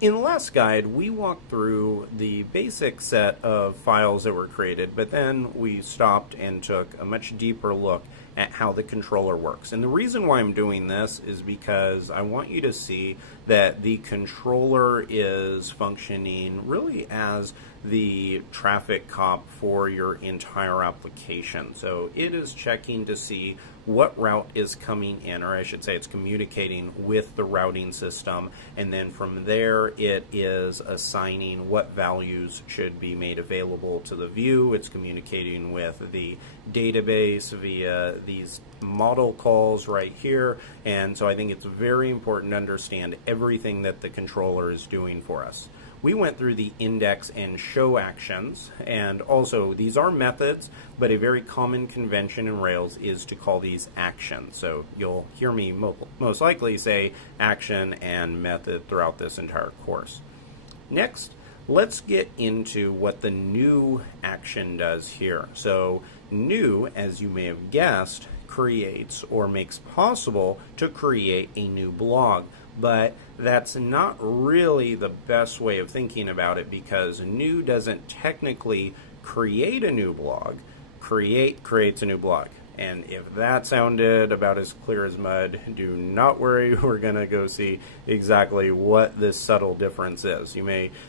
In the last guide, we walked through the basic set of files that were created, but then we stopped and took a much deeper look at how the controller works. And the reason why I'm doing this is because I want you to see that the controller is functioning really as the traffic cop for your entire application. So it is checking to see what route is coming in, or I should say it's communicating with the routing system, and then from there it is assigning what values should be made available to the view. It's communicating with the database via these model calls right here, and so I think it's very important to understand everything that the controller is doing for us. We went through the index and show actions, and also these are methods, but a very common convention in Rails is to call these actions. So you'll hear me most likely say action and method throughout this entire course. Next, let's get into what the new action does here. So new, as you may have guessed, creates or makes possible to create a new blog. But that's not really the best way of thinking about it, because new doesn't technically create a new blog. Create creates a new blog. And if that sounded about as clear as mud, do not worry, we're going to go see exactly what this subtle difference is.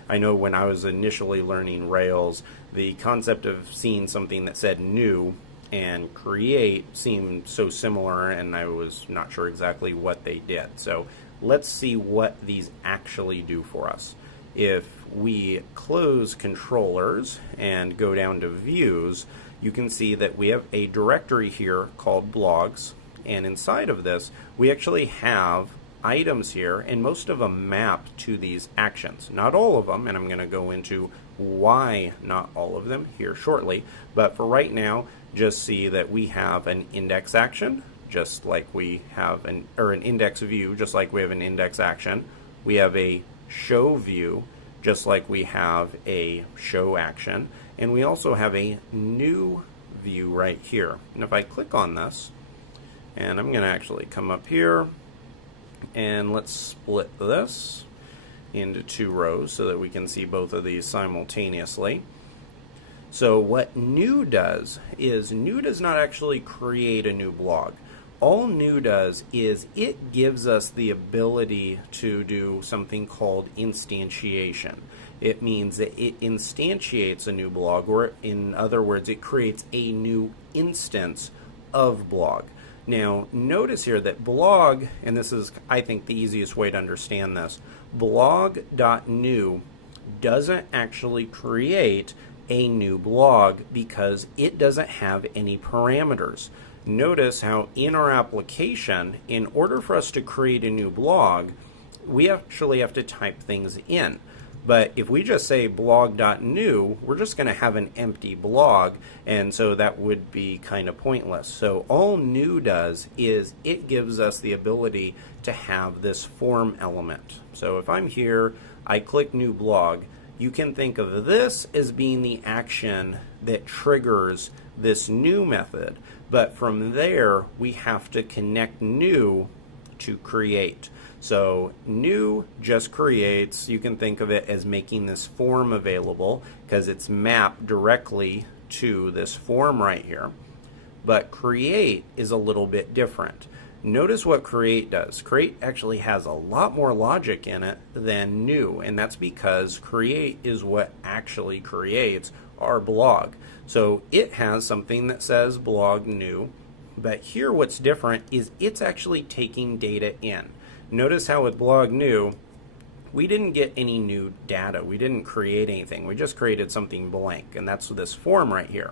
I know when I was initially learning Rails, the concept of seeing something that said new and create seemed so similar, and I was not sure exactly what they did. So let's see what these actually do for us. If we close controllers and go down to views, you can see that we have a directory here called blogs, and inside of this we actually have items here, and most of them map to these actions. Not all of them, and I'm going to go into why not all of them here shortly, but for right now just see that we have an index action, just like we have an index view, just like we have an index action. We have a show view, just like we have a show action, and we also have a new view right here. And if I click on this, and I'm going to actually come up here, and let's split this into two rows so that we can see both of these simultaneously. So what new does is new does not actually create a new blog. All new does is it gives us the ability to do something called instantiation. It means that it instantiates a new blog, or in other words, it creates a new instance of blog. Now, notice here that blog, and this is, I think, the easiest way to understand this, blog.new doesn't actually create a new blog because it doesn't have any parameters. Notice how in our application, in order for us to create a new blog, we actually have to type things in. But if we just say blog.new, we're just going to have an empty blog, and so that would be kind of pointless. So all new does is it gives us the ability to have this form element. So if I'm here, I click new blog, you can think of this as being the action that triggers this new method. But from there, we have to connect new to create. So new just creates, you can think of it as making this form available because it's mapped directly to this form right here. But create is a little bit different. Notice what create does. Create actually has a lot more logic in it than new, and that's because create is what actually creates our blog. So it has something that says blog new, but here what's different is it's actually taking data in. Notice how with blog new, we didn't get any new data. We didn't create anything. We just created something blank, and that's this form right here.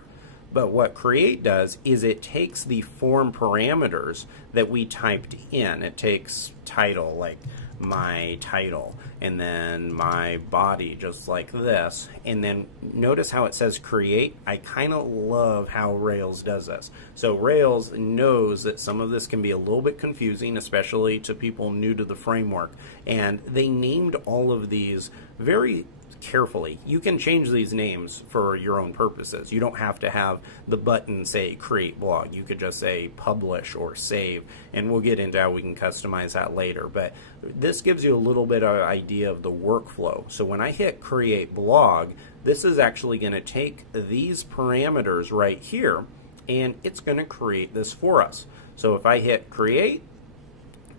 But what create does is it takes the form parameters that we typed in. It takes title, like my title, and then my body, just like this. And then notice how it says create. I kind of love how Rails does this. So Rails knows that some of this can be a little bit confusing, especially to people new to the framework. And they named all of these very carefully. You can change these names for your own purposes. You don't have to have the button say create blog. You could just say publish or save, and we'll get into how we can customize that later. But this gives you a little bit of idea of the workflow. So when I hit create blog, this is actually going to take these parameters right here, and it's going to create this for us. So if I hit create,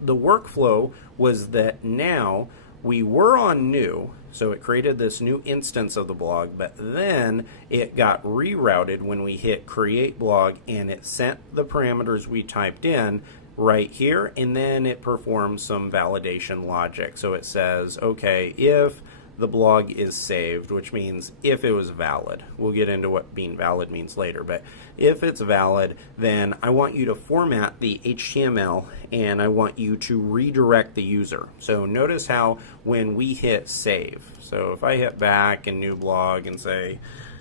the workflow was that now we were on new, so it created this new instance of the blog, but then it got rerouted when we hit create blog, and it sent the parameters we typed in right here, and then it performs some validation logic. So it says, okay, if the blog is saved, which means if it was valid. We'll get into what being valid means later, but if it's valid, then I want you to format the HTML and I want you to redirect the user. So notice how when we hit save, so if I hit back and new blog and say,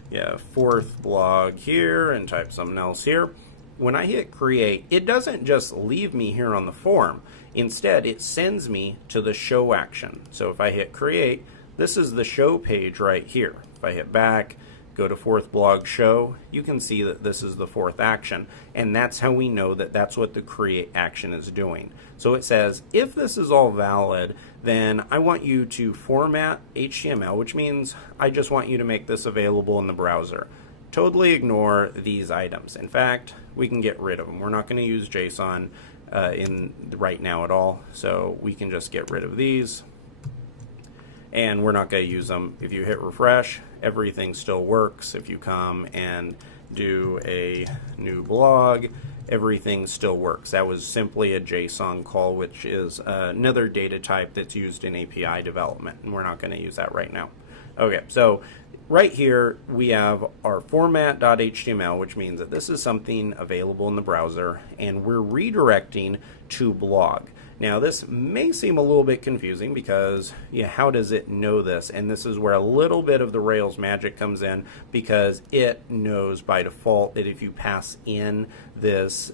yeah, fourth blog here and type something else here, when I hit create, it doesn't just leave me here on the form. Instead, it sends me to the show action. So if I hit create, this is the show page right here. If I hit back, go to fourth blog show, you can see that this is the fourth action, and that's how we know that that's what the create action is doing. So it says, if this is all valid, then I want you to format HTML, which means I just want you to make this available in the browser. Totally ignore these items. In fact, we can get rid of them. We're not going to use JSON right now at all, so we can just get rid of these. And we're not going to use them. If you hit refresh, everything still works. If you come and do a new blog, everything still works. That was simply a JSON call, which is another data type that's used in API development, and we're not going to use that right now. Okay, so right here we have our format.html, which means that this is something available in the browser, and we're redirecting to blog. Now this may seem a little bit confusing because, yeah, how does it know this? And this is where a little bit of the Rails magic comes in, because it knows by default that if you pass in this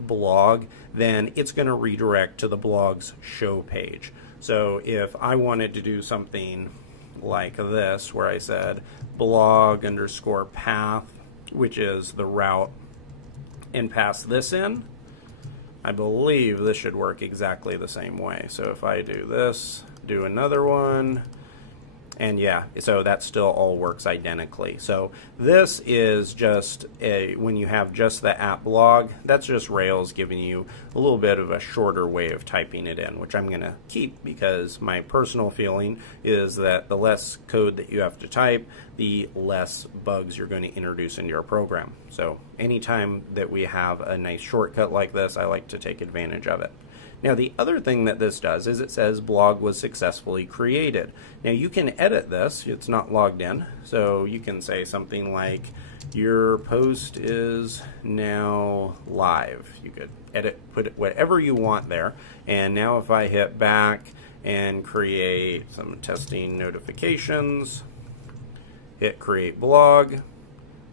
@blog, then it's going to redirect to the blog's show page. So if I wanted to do something like this, where I said blog_path, which is the route, and pass this in, I believe this should work exactly the same way. So if I do this, do another one, and yeah, so that still all works identically. So this is just when you have just the @blog, that's just Rails giving you a little bit of a shorter way of typing it in, which I'm going to keep because my personal feeling is that the less code that you have to type, the less bugs you're going to introduce into your program. So anytime that we have a nice shortcut like this, I like to take advantage of it. Now the other thing that this does is it says blog was successfully created. Now you can edit this, it's not logged in, so you can say something like your post is now live. You could edit, put it whatever you want there, and now if I hit back and create some testing notifications, hit create blog,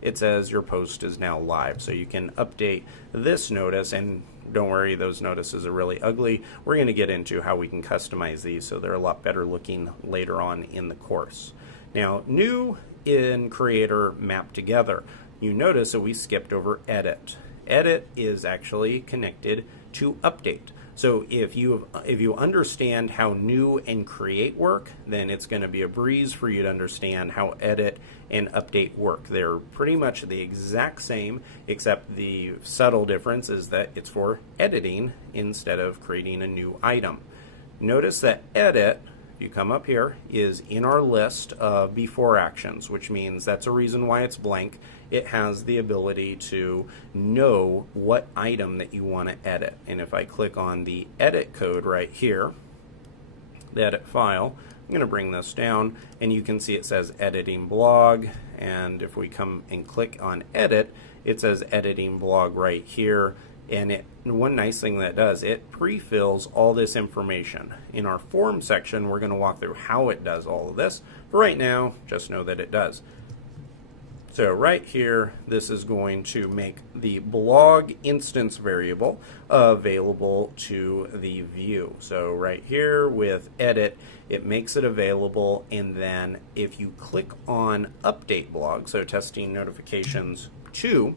it says your post is now live. So you can update this notice, and don't worry, those notices are really ugly. We're going to get into how we can customize these so they're a lot better looking later on in the course. Now, new in Creator map together. You notice that we skipped over edit. Edit is actually connected to update. So if you understand how new and create work, then it's going to be a breeze for you to understand how edit and update work. They're pretty much the exact same, except the subtle difference is that it's for editing instead of creating a new item. Notice that edit, if you come up here, is in our list of before actions, which means that's a reason why it's blank. It has the ability to know what item that you want to edit. And if I click on the edit code right here, the edit file, I'm going to bring this down, and you can see it says editing blog, and if we come and click on edit, it says editing blog right here. And one nice thing that it does, it pre-fills all this information. In our form section, we're going to walk through how it does all of this. But right now, just know that it does. So right here, this is going to make the blog instance variable available to the view. So right here with edit, it makes it available, and then if you click on update blog, so testing notifications 2,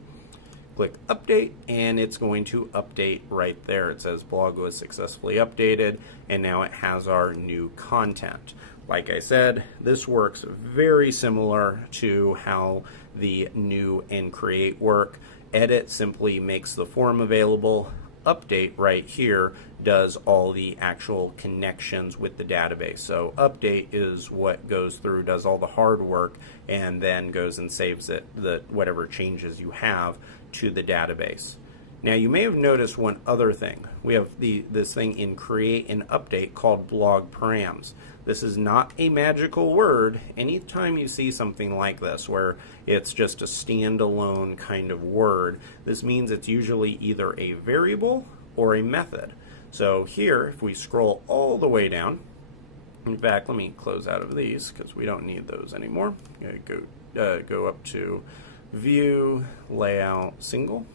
click update, and it's going to update right there. It says blog was successfully updated, and now it has our new content. Like I said, this works very similar to how the new and create work. Edit simply makes the form available. Update right here does all the actual connections with the database. So update is what goes through, does all the hard work, and then goes and saves it, whatever changes you have, to the database. Now you may have noticed one other thing. We have this thing in create and update called blog params. This is not a magical word. Anytime you see something like this where it's just a standalone kind of word, this means it's usually either a variable or a method. So here, if we scroll all the way down, in fact, let me close out of these because we don't need those anymore. Go up to View, Layout, Single.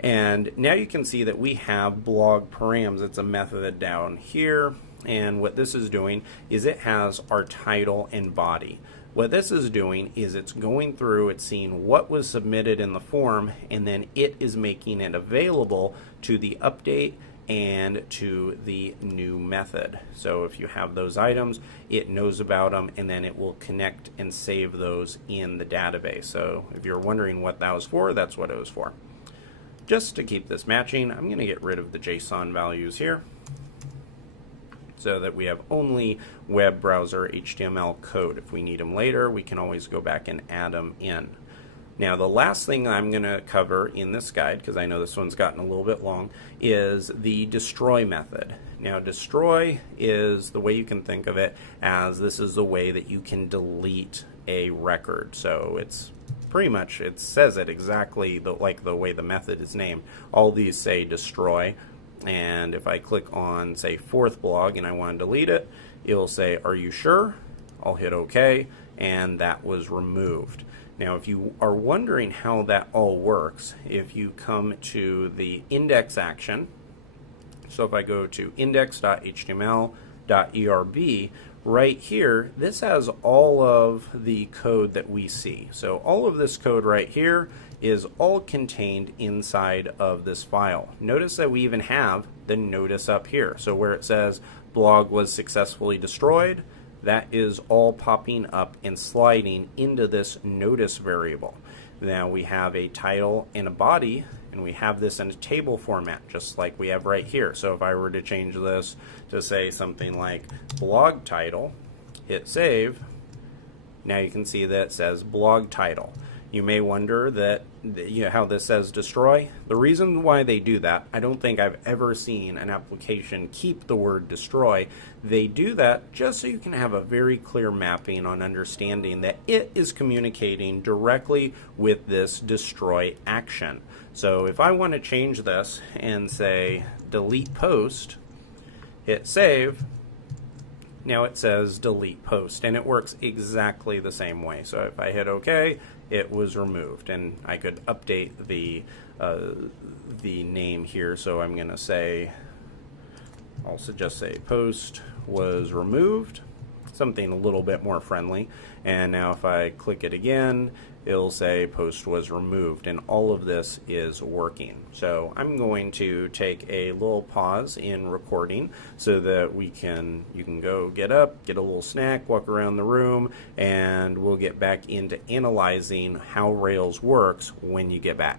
And now you can see that we have blog params. It's a method down here. And what this is doing is it has our title and body. What this is doing is it's going through, it's seeing what was submitted in the form, and then it is making it available to the update and to the new method. So if you have those items, it knows about them, and then it will connect and save those in the database. So if you're wondering what that was for, that's what it was for. Just to keep this matching, I'm going to get rid of the JSON values here so that we have only web browser HTML code. If we need them later, we can always go back and add them in. Now the last thing I'm going to cover in this guide, because I know this one's gotten a little bit long, is the destroy method. Now destroy is the way you can think of it as this is the way that you can delete a record. So it's pretty much, it says it exactly like the way the method is named. All these say destroy. And if I click on, say, fourth blog and I want to delete it, it'll say, are you sure? I'll hit OK, and that was removed. Now, if you are wondering how that all works, if you come to the index action, so if I go to index.html.erb, right here, this has all of the code that we see. So all of this code right here is all contained inside of this file. Notice that we even have the notice up here. So where it says blog was successfully destroyed, that is all popping up and sliding into this notice variable. Now we have a title and a body, and we have this in a table format, just like we have right here. So if I were to change this to say something like blog title, hit save, now you can see that it says blog title. You may wonder that, how this says destroy. The reason why they do that, I don't think I've ever seen an application keep the word destroy. They do that just so you can have a very clear mapping on understanding that it is communicating directly with this destroy action. So if I want to change this and say delete post, hit save, now it says delete post, and it works exactly the same way. So if I hit OK, it was removed, and I could update the name here. So I'm going to say, I'll just say post was removed, something a little bit more friendly. And now if I click it again, it'll say post was removed, and all of this is working. So I'm going to take a little pause in recording so that you can go get up, get a little snack, walk around the room, and we'll get back into analyzing how Rails works when you get back.